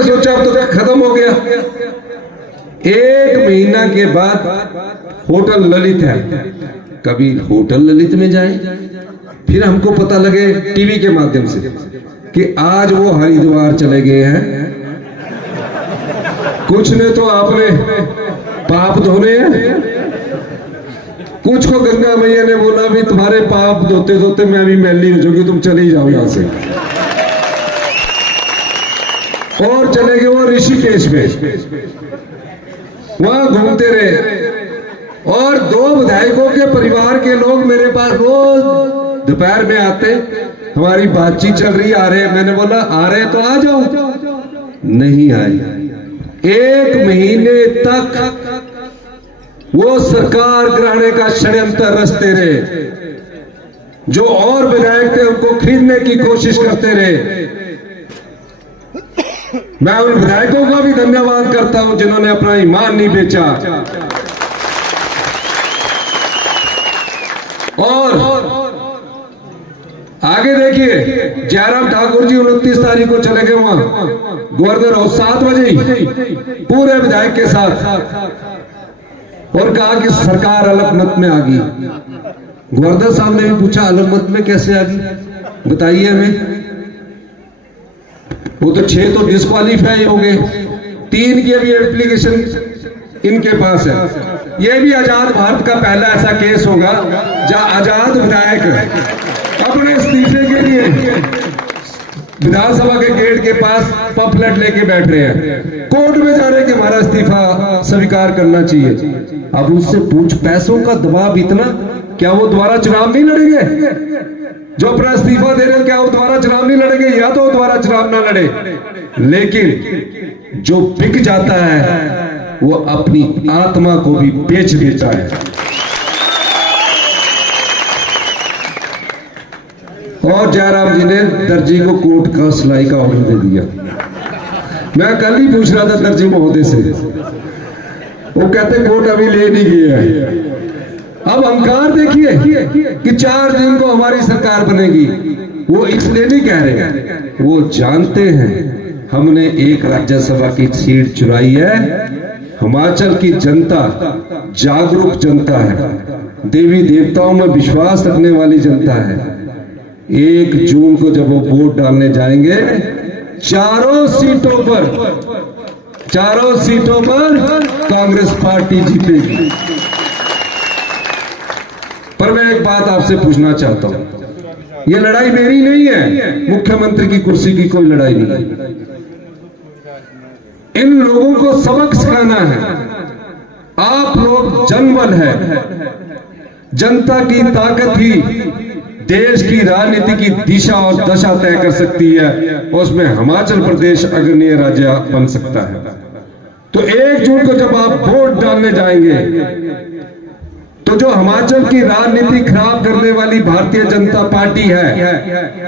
सोचा अब तो खत्म हो गया। 1 महीना के बाद होटल ललित है, कभी होटल ललित में जाए, फिर हमको पता लगे टीवी के माध्यम से कि आज वो हरिद्वार चले गए हैं। कुछ ने तो आपने पाप धोने हैं, कुछ को गंगा मैया ने बोला भी तुम्हारे पाप धोते धोते मैं भी मैली हो जाऊंगी, तुम चले ही जाओ यहां से। और चले गए वो ऋषिकेश में, वहां घूमते रहे। और 2 विधायकों के परिवार के लोग मेरे पास रोज दोपहर में आते, हमारी बातचीत चल रही, आ रहे। मैंने बोला आ रहे तो आ जाओ, नहीं आए। 1 महीने तक वो सरकार गिराने का षड्यंत्र रचते रहे। जो और विधायक थे उनको खरीदने की कोशिश करते रहे। मैं उन विधायकों का भी धन्यवाद करता हूं जिन्होंने अपना ईमान नहीं बेचा। और आगे देखिए, जयराम ठाकुर जी 29 तारीख को चले गए वहां गवर्नर हाउस 7 बजे ही पूरे विधायक के साथ, और कहा कि सरकार अलग मत में आ गई। गवर्नर साहब ने भी पूछा अलग मत में कैसे आ गई, बताइए हमें। वो तो 6 तो डिस्क्वालीफाई हो गए, 3 की अभी एप्लीकेशन इनके पास है। ये भी आजाद भारत का पहला ऐसा केस होगा जहां आजाद विधायक अपने इस्तीफे के लिए विधानसभा के गेट के पास पम्फलेट लेके बैठ रहे हैं, कोर्ट में जा रहे हैं कि हमारा इस्तीफा स्वीकार करना चाहिए। अब उससे पूछ, पैसों का दबाव इतना, क्या वो दोबारा चुनाव नहीं लड़ेंगे? जो अपना इस्तीफा दे रहे हैं, क्या वो दोबारा चुनाव नहीं लड़ेंगे? या तो दोबारा चुनाव ना लड़े, लेकिन जो बिक जाता है वो अपनी आत्मा को भी बेच देता है। और जयराम जी ने दर्जी को कोर्ट का सिलाई का ऑर्डर दे दिया। मैं कल ही पूछ रहा था दर्जी महोदय से, वो कहते कोर्ट अभी ले नहीं गया है। अब अहंकार देखिए कि 4 दिन को हमारी सरकार बनेगी। वो इसलिए नहीं कह रहे, वो जानते हैं हमने एक राज्यसभा की सीट चुराई है। हिमाचल की जनता जागरूक जनता है, देवी देवताओं में विश्वास रखने वाली जनता है। 1 जून को जब वो वोट डालने जाएंगे, चारों सीटों पर कांग्रेस पार्टी जीतेगी। पर मैं एक बात आपसे पूछना चाहता हूं, ये लड़ाई मेरी नहीं है, मुख्यमंत्री की कुर्सी की कोई लड़ाई नहीं है। इन लोगों को सबक सिखाना है। आप लोग जनबल है, जनता की ताकत ही देश की राजनीति की दिशा और दशा तय कर सकती है। उसमें हिमाचल प्रदेश अग्रणी राज्य बन सकता है। तो 1 जून को जब आप वोट डालने जाएंगे, तो जो हिमाचल की राजनीति खराब करने वाली भारतीय जनता पार्टी है,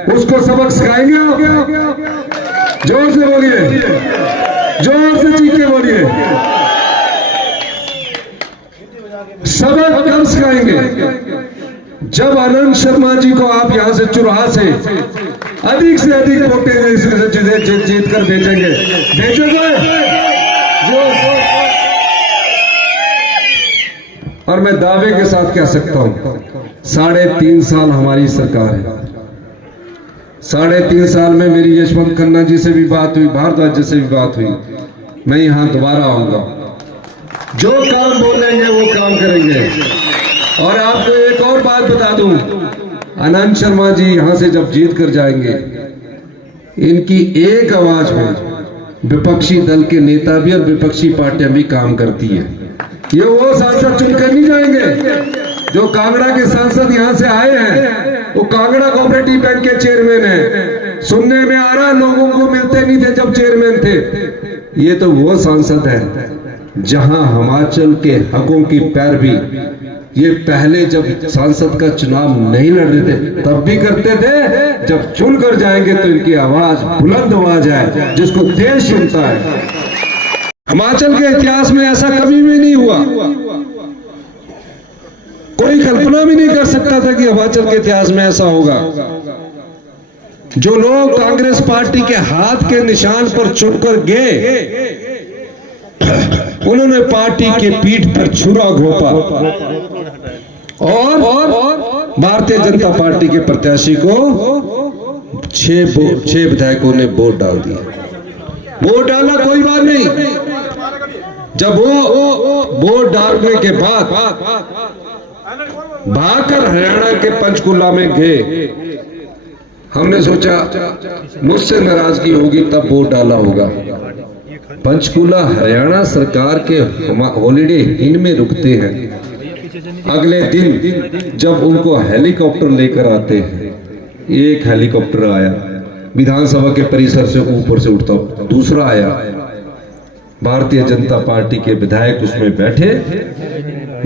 उसको सबक सिखाएंगे आप? जोर से बोलिए, जोर से चीख के बोलिए। सबक कब सिखाएंगे? जब आनंद शर्मा जी को आप यहां से चुराहा से अधिक वोटें जीत कर भेजेंगे। और मैं दावे के साथ कह सकता हूं, 3.5 साल हमारी सरकार है। 3.5 साल में मेरी यशवंत खन्ना जी से भी बात हुई, भारद्वाज जी से भी बात हुई। मैं यहां दोबारा आऊंगा, जो काम बोलेंगे वो काम करेंगे। और आपको एक और बात बता दूं, आनंद शर्मा जी यहां से जब जीत कर जाएंगे, इनकी एक आवाज में विपक्षी दल के नेता भी और विपक्षी पार्टियां भी काम करती है। ये वो सांसद चुनकर नहीं जाएंगे जो कांगड़ा के सांसद यहां से आए हैं। वो कांगड़ा कोऑपरेटिव बैंक के चेयरमैन है। सुनने में आ रहा लोगों को मिलते नहीं थे जब चेयरमैन थे। ये तो वो सांसद है जहां हिमाचल के हकों की पैरवी ये पहले जब सांसद का चुनाव नहीं लड़ रहे थे तब भी करते थे। जब चुन कर जाएंगे तो इनकी आवाज बुलंद आवाज है जिसको देश सुनता है। हिमाचल के इतिहास में ऐसा कभी भी नहीं हुआ। कोई कल्पना भी नहीं कर सकता था कि हिमाचल के इतिहास में ऐसा होगा जो लोग कांग्रेस पार्टी के हाथ के निशान पर चुनकर गए, उन्होंने पार्टी के पीठ पर छुरा घोंपा और भारतीय जनता पार्टी के प्रत्याशी को 6 विधायकों ने वोट डाल दिया। वोट डाला कोई बात नहीं, जब वो वोट डालने के बाद भागकर हरियाणा के पंचकुला में गए, हमने सोचा मुझसे नाराजगी होगी तब वोट डाला होगा। पंचकुला हरियाणा सरकार के हॉलीडे इन में रुकते हैं। अगले दिन जब उनको हेलीकॉप्टर लेकर आते हैं, एक हेलीकॉप्टर आया विधानसभा के परिसर से ऊपर से उठता, दूसरा आया, भारतीय जनता पार्टी के विधायक उसमें बैठे,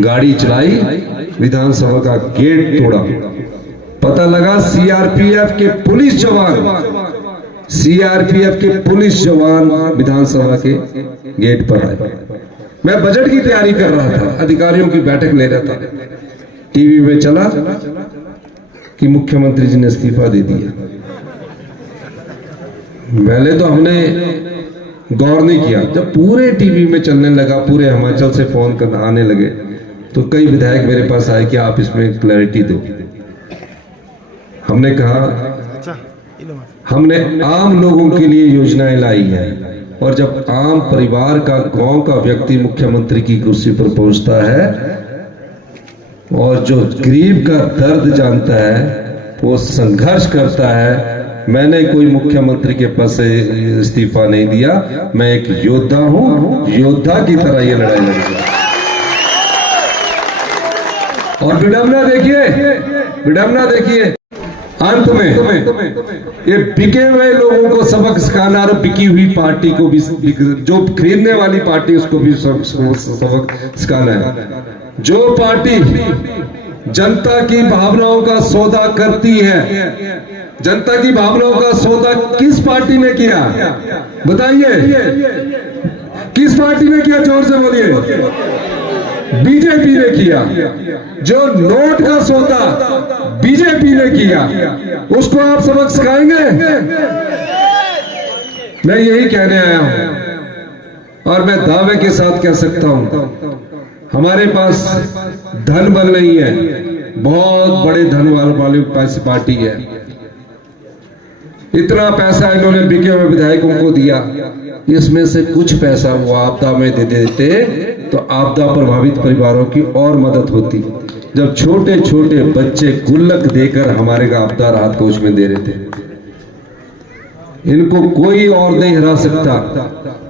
गाड़ी चलाई, विधानसभा का गेट तोड़ा। पता लगा सीआरपीएफ के पुलिस जवान विधानसभा के गेट पर आए। मैं बजट की तैयारी कर रहा था, अधिकारियों की बैठक ले रहा था, टीवी में चला कि मुख्यमंत्री जी ने इस्तीफा दे दिया। पहले तो हमने गौर नहीं किया, जब पूरे टीवी में चलने लगा, पूरे हिमाचल से फोन करना आने लगे, तो कई विधायक मेरे पास आए कि आप इसमें क्लैरिटी दो। हमने कहा हमने आम लोगों के लिए योजनाएं लाई है, और जब आम परिवार का, गांव का व्यक्ति मुख्यमंत्री की कुर्सी पर पहुंचता है और जो गरीब का दर्द जानता है, वो संघर्ष करता है। मैंने कोई मुख्यमंत्री के पद से इस्तीफा नहीं दिया, मैं एक योद्धा हूं, योद्धा की तरह ये लड़ाई लड़ूंगा। और विडंबना देखिए अंत में ये बिके हुए लोगों को सबक सिखाना, और बिकी हुई पार्टी को भी, जो खरीदने वाली पार्टी उसको भी सबक सिखाना है। जो पार्टी जनता की भावनाओं का सौदा करती है, जनता की भावनाओं का सौदा किस पार्टी ने किया बताइए? किस पार्टी ने किया? जोर से बोलिए। बीजेपी ने किया। जो नोट का सौदा बीजेपी ने किया, उसको आप सबक सिखाएंगे? मैं यही कहने आया हूं, और मैं दावे के साथ कह सकता हूं, हमारे पास धन बल नहीं है, बहुत बड़े धन वाली पार्टी है। इतना पैसा इन्होंने बिके हुए विधायकों को दिया, इसमें से कुछ पैसा वो आपदा में दे देते तो आपदा प्रभावित परिवारों की और मदद होती। जब छोटे छोटे बच्चे गुल्लक देकर हमारे आपदा राहत कोष में दे रहे थे, इनको कोई और नहीं हरा सकता।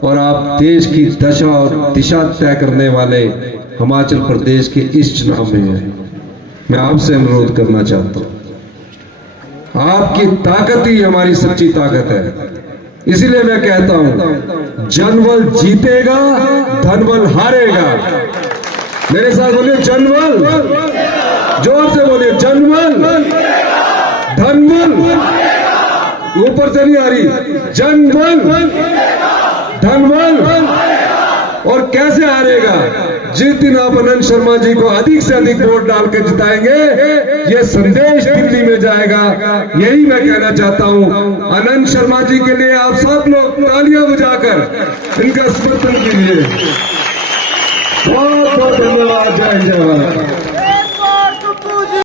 और आप देश की दशा और दिशा तय करने वाले हिमाचल प्रदेश के इस चुनाव में हैं। मैं आपसे अनुरोध करना चाहता हूं, आपकी ताकत ही हमारी सच्ची ताकत है। इसीलिए मैं कहता हूं, जनबल जीतेगा, धनबल हारेगा। मेरे साथ बोलिए जनबल, जोर से बोलिए जनबल, धनबल, ऊपर से नहीं आ रही, जनबल, धनबल। और कैसे हारेगा? जिस दिन आप आनंद शर्मा जी को अधिक से अधिक वोट डाल के जिताएंगे, ये संदेश दिल्ली में जाएगा। यही मैं कहना चाहता हूं। आनंद शर्मा जी के लिए आप सब लोग तालियां बजाकर इनका समर्थन कीजिए। बहुत बहुत धन्यवाद। जय जवान।